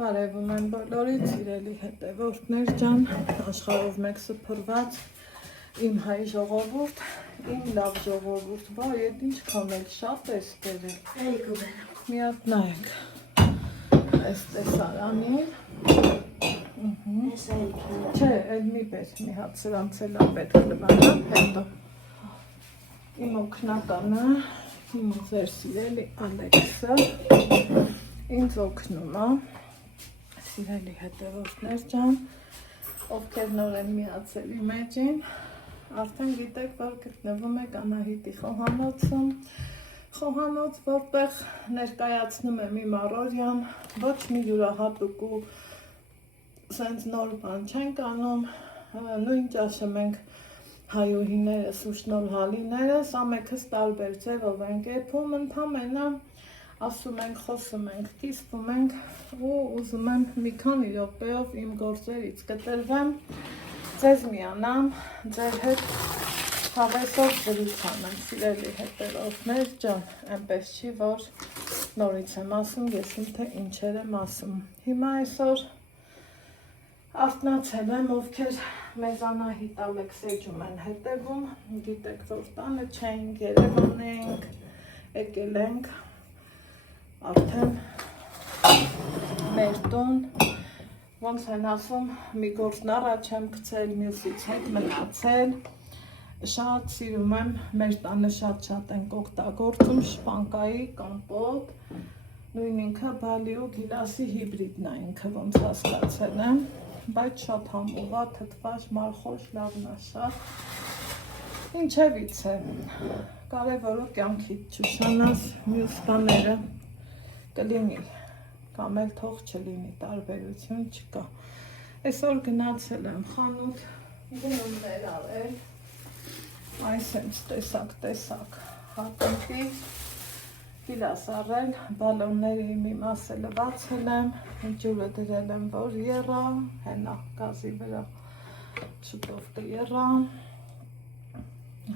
Բարևում եմ բոլորից, սիրելի հետևորդներ ջան, աշխարհով մեկ սփռված իմ հայ ժողովուրդ, իմ լավ ժողովուրդ, բա այդ ինչ քամել շատ էս դերել։ Մի հատ նայեք։ Այս տեսարանին։ Չէ, այլ մի պես, մի հատ սրանց էլ պետք լվանա, հետո։ Իմ օգնականը, իմ ձեր սիրելի Ալեքսը ինձ օգնում է, սիրելի հետևորդներ ջան, ովքեր նոր են միացել իմ էջին, արդեն գիտեք, որ գտնվում եք Անահիտի խոհանոցում, խոհանոց, որտեղ ներկայացնում եմ իմ առօրյան, ոչ մի յուրահատուկ ու սենց նոր բան չենք անում, նույն ճաշը մենք հայուհիներս ու շնորհալիներս, ամենքս տարբեր ձևով ենք եփում, ընդամենը ասում ենք, խոսում ենք, կիսվում ենք ու ուզում եմ մի քանի րոպեով իմ գործերից կտրվեմ, ձեզ միանամ, ձեր հետ հավեսով զրույց անեմ, սիրելի հետևորդներ ջան, այնպես չի, որ նորից եմ ասում, ես թե ինչեր եմ ասում։ Հիմա այսօր արթնացել եմ, ովքեր մեզ Անահիտ Ալեքսեջում են հետևում, գիտեք, որ տանը չենք, Երևան ենք, եկել ենք, արդեն մեր տուն, ոնց են ասում, մի գործն առաջ եմ գցել, մյուսից հետ մնացել, շատ սիրում եմ, մեր տանը շատ ենք օգտագործում, շպանկայի, կամպոտ, նույն ինքը բալի ու գիլասի հիբրիդն է ինքը, ոնց հասկացել եմ, բայց շատ համուղա, թթվաշ, մարխոշ, լավնաշատ, ինչևից է, կարևորը կյանքիդ չուշանաս, մյուս բաները կլինի, կամ էլ թող չլինի, տարբերություն չկա, այսօր գնացել եմ խանութ, գնումներ արել, այս հենց տեսակ հատուկից, գիլաս արել, բալոնների մի մասը լվացել եմ, ջուրը դրել եմ, որ եռա, հենա գազի վրա շուտով կեռա,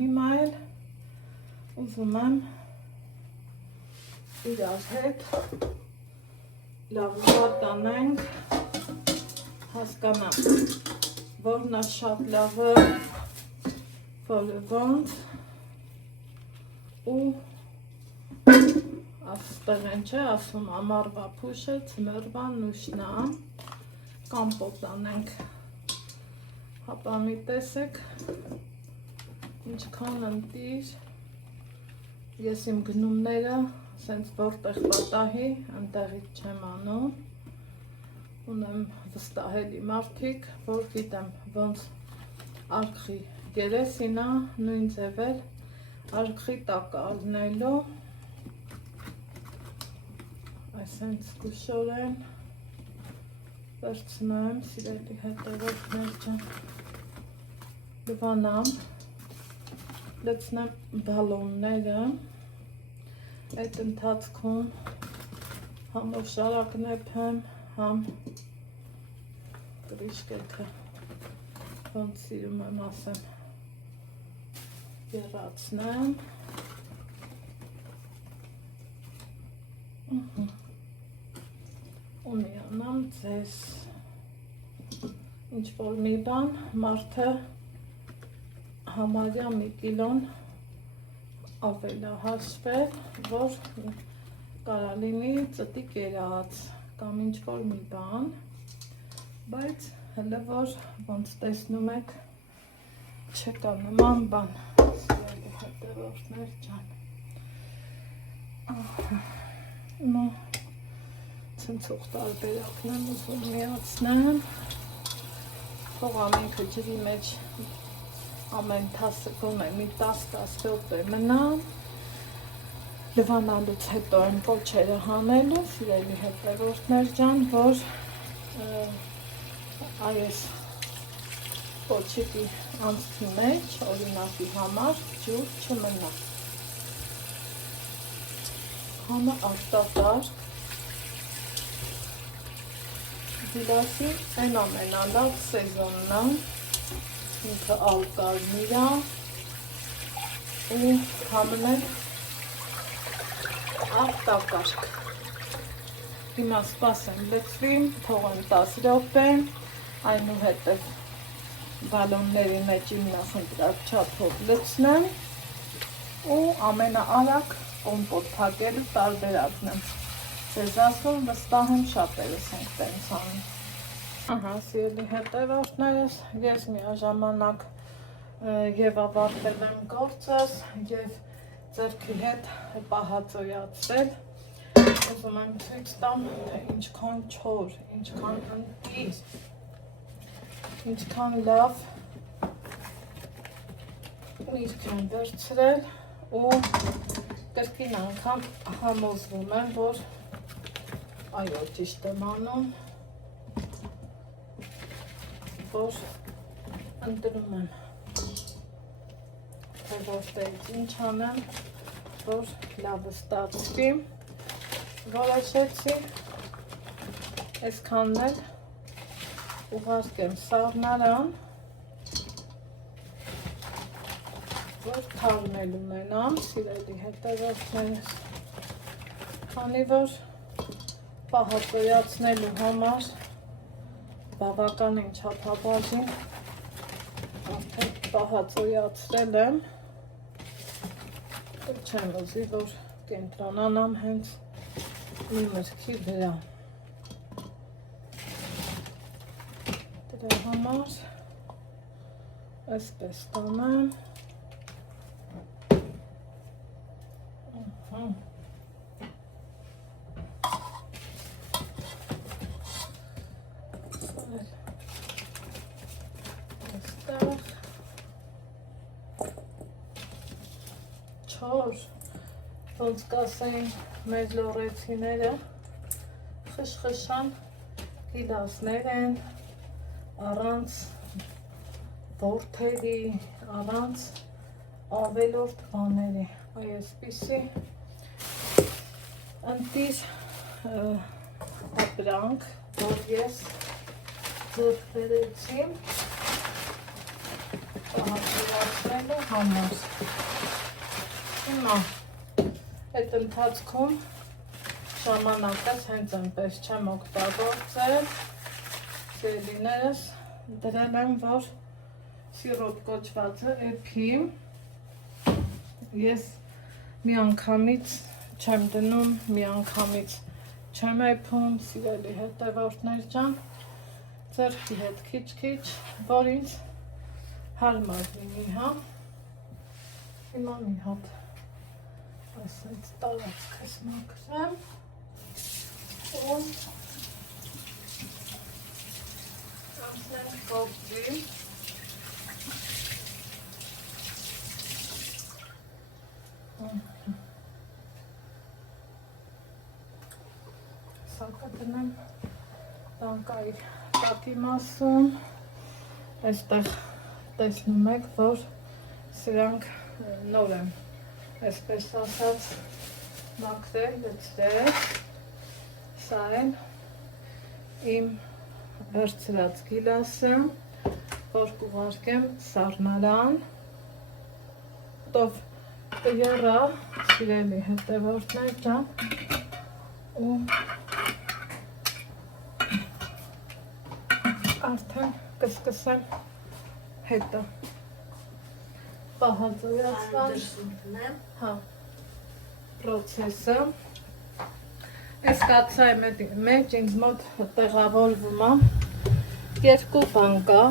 հիմա էլ ուզում եմ իրար հետ լավ ուղատ անենք, հասկանամ, որն է շատ լավը, որը ոնց ու աստեղ են չէ, ասում ամարվա փուշը, ծմերվա նուշնա, կամպոտ անենք, հապա մի տեսեք, ինչքան ընտիր, ես իմ գնումները, սենց որտեղ պատահի, ընտեղից չեմ անում, ունեմ վստահելի մարդիկ, որ գիտեմ ոնց արկղի երեսինա, նույն ձևել, արկղի տակ ալնելու, այսենց կուշորեն, վերցնեմ, սիրելի հետևորդներ ջան, լվանամ, լցնեմ բալոնները, այդ ընթացքում համ օշարակ նեփեմ, համ կրիշկեքը, ոնց սիրում եմ ասեմ, եռացնեմ, ու միանամ ձեզ, ինչ-որ մի բան, մարդը համարյա մի կիլոն ավելա հաշվել, որ կարա լինի ծտի կերած կամ ինչ-որ մի բան, բայց հլը որ ոնց տեսնում եք չկա նման բան, սիրելի հետևորդներ ջան, նո ցնցող տարբերակն եմ ուզում միացնեմ, թող ամենքը ջրի մեջ ամեն 10 սեկունդը մի 10 րոպե մնա, լվանալուց հետո են պոչերը հանելու, սիրելի հետևորդներ ջան, որ այս պոչիկի անցքի մեջ, օրինակի համար, ջուր չմնա, համը արտակարգ, գիլասի են ամենալավ սեզոնն է, ինքը ալկալնիա ու համն է արտակարգ, Հիմա սպասեմ լցվի, թողեմ 10 րոպե, այնուհետև բալոնների մեջ ինքնախնդրած չափով լցնեմ ու ամենաարագ կոմպոտ փակելու տարբերակն եմ ձեզ ասում, վստահ եմ շատերս ենք տենց անում։ Ահա, սիրելի հետևորդներս, ես միաժամանակ և ավարտել եմ գործս և ձեռքի հետ պահածոյացրել, ուզում եմ ցույց տամ, թե ինչքան չոր, ինչքան ընտիր, ինչքան լավ միրգ եմ վերցրել ու կրկին անգամ համոզվում եմ, որ այո, ճիշտ եմ անում, որ ընտրում եմ, թե որտեղից ինչ անեմ, որ լավը ստացվի, որոշեցի այսքանն էլ ուղարկեմ սառնարան, որ թարմել ունենամ, սիրելի հետևորդներս, քանի որ պահածոյացնելու համար բավականին չափաբաժին արդեն պահածոյացրել եմ, չեմ ուզի, որ կենտրոնանամ հենց մի մրգի վրա։ Դրա համար այսպես տանեմ։ Չոր, ոնց կասեին մեր լոռեցիները, խշխշան գիլասներ են, առանց որդերի, առանց ավելորդ բաների, այսպիսի ընտիր ապրանք, որ ես ձեռք բերեցի պահածոյացնելու համար։ Հիմա այդ ընթացքում ժամանակս հենց այնպես չեմ օգտագործել, սիրելիներս դրել եմ, որ սիրոպ կոչվածը էփի, ես մի անգամից չեմ դնում, մի անգամից չեմ էփում, սիրելի հետևորդներ ջան, ձեռքի հետ քիչ-քիչ, որ ինձ հարմար լինի, հա։ Հիմա մի հատ այսպես տարածքս մաքրեմ ու անցնենք գործի։ Սա կդնեմ տանկայի տակի մասում, այստեղ տեսնում եք, որ սրանք նոր եմ, այսպես ասած, մաքրել, լցրել, սա էլ իմ վերցրած գիլասը, որ կուղարկեմ սառնարան, տով կերա, սիրելի հետևորդներ ջան, ու արդեն կսկսեմ հետը պահածոյացման պրոցեսը։ Այս կաթսայի մեջ ինձ մոտ տեղավորվում է 2 բան կա,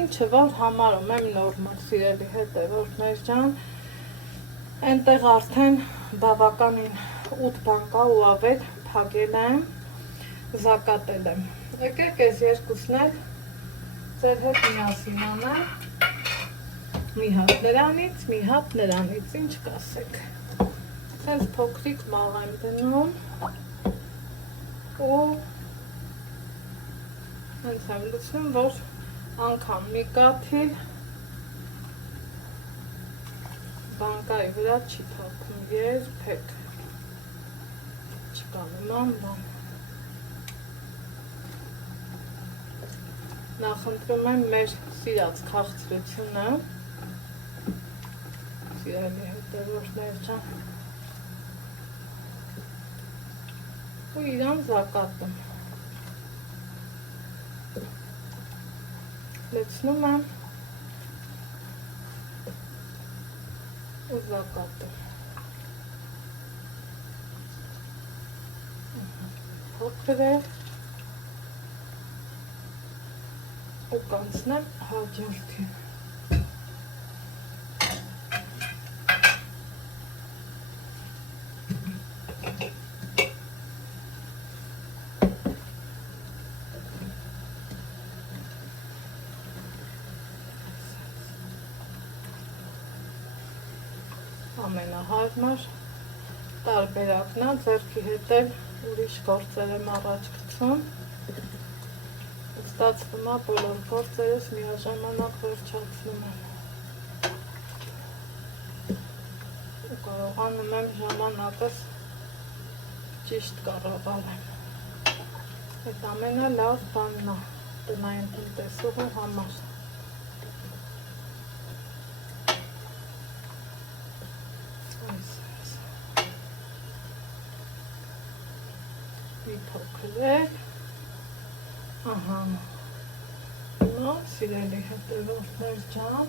ինչը որ համարում եմ նորմալ, սիրելի հետևորդներ ջան, այնտեղ արդեն բավականին 8 բան կա ու ավել փակել եմ, զակատել եմ։ Եկեք այս երկուսն էլ ձեր հետ միասին անեմ, մի հատ նրանից, մի հատ նրանից, ինչ կասեք։ Սենց փոքրիկ մաղ եմ դնում ու հենց եմ լցնում, որ անգամ մի կաթիլ բանկայի վրա չի թափում, երբեք չկա նման բան։ Նախընտրում եմ մեր սիրած քաղցրությունը, սիրելի հետևորդներ ջան, ու իրան զակատում։ Լցնում եմ ու զակատում։ Փոքր է ու կանցնեմ հաջորդին։ Ամենահարմար տարբերակն է, ձեռքի հետ էլ ուրիշ գործեր եմ առաջ գցում, ստացվում է բոլոր գործերս միաժամանակ վերջացնում եմ ու կարողանում եմ ժամանակս ճիշտ կառավարեմ։ Այդ ամենը լավ բանն է տնային տնտեսուհու համար։ Մի փոքր է, ահա, հիմա սիրելի հետևորդներ ջան,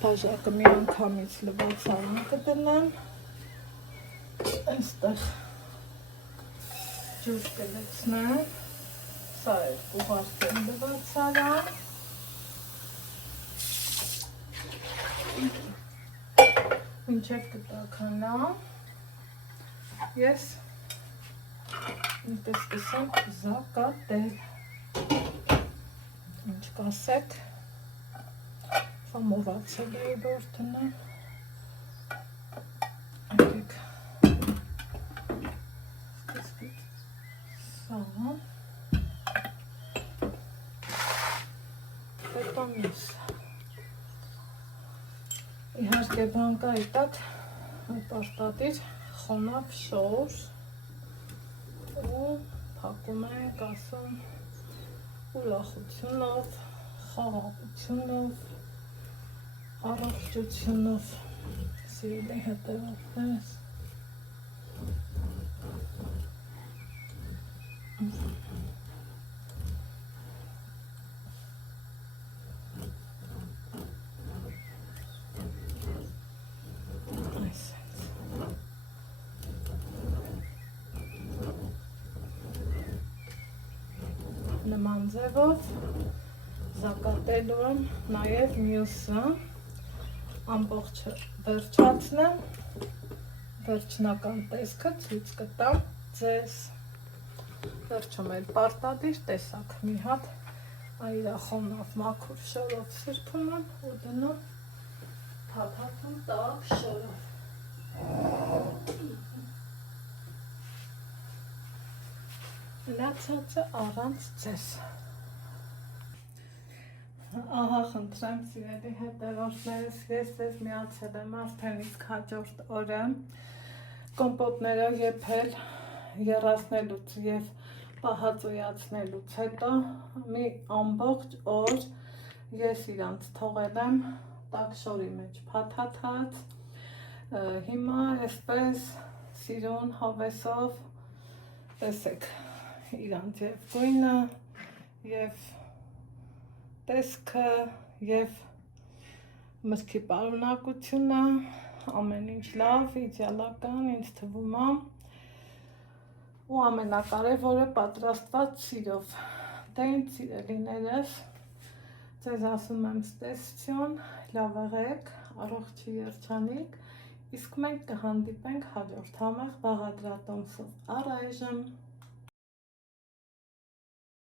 բաժակը մի անգամից լվաց արին կդնեմ, այստեղ ջուր կլցնեմ, սա երկու հարկեն լվաց արան, մինչև կտականամ, ես ինպես կսեմ զակատել, ինչ կասեք, մոռացել էի որ տնեմ, այդեք, սա, հետո մյուս, իհարկե բան կա այդակ, պարտադիր խոնավ շոր ու փակում ենք ասում ուրախությունով, խաղաղությունով, առողջությունով, սիրելի հետևորդներս։ Նման ձևով զակատելու եմ նաև մյուսը, ամբողջը վերջացնեմ, վերջնական տեսքը ցույց կտամ ձեզ, վերջում էլ պարտադիր տեսակ մի հատ այրախոնավ մաքուր շորով սրբում եմ ու դնում փափաթում տաք շորով։ Մնացածը առանց ձեզ։ Ահա խնդրեմ սիրելի հետևորդներս, ես ձեզ միացել եմ արդեն իսկ հաջորդ օրը կոմպոտները եփել, եռացնելուց և պահածոյացնելուց հետո մի ամբողջ օր ես իրանց թողել եմ տաք շորի մեջ փաթաթած, հիմա այսպես սիրուն հավեսով տեսեք իրանց և գույնը և տեսքը և մրգի պարունակությունը, ամեն ինչ լավ, իդեալական ինձ թվում է ու ամենակարևորը պատրաստված սիրով։ Դե ինձ սիրելիներս, ձեզ ասում եմ ստեսություն, լավ եղեք, առողջի երջանիկ, իսկ մենք կհանդիպենք հաջորդ համեղ բաղադրատոմսով։ Առայժմ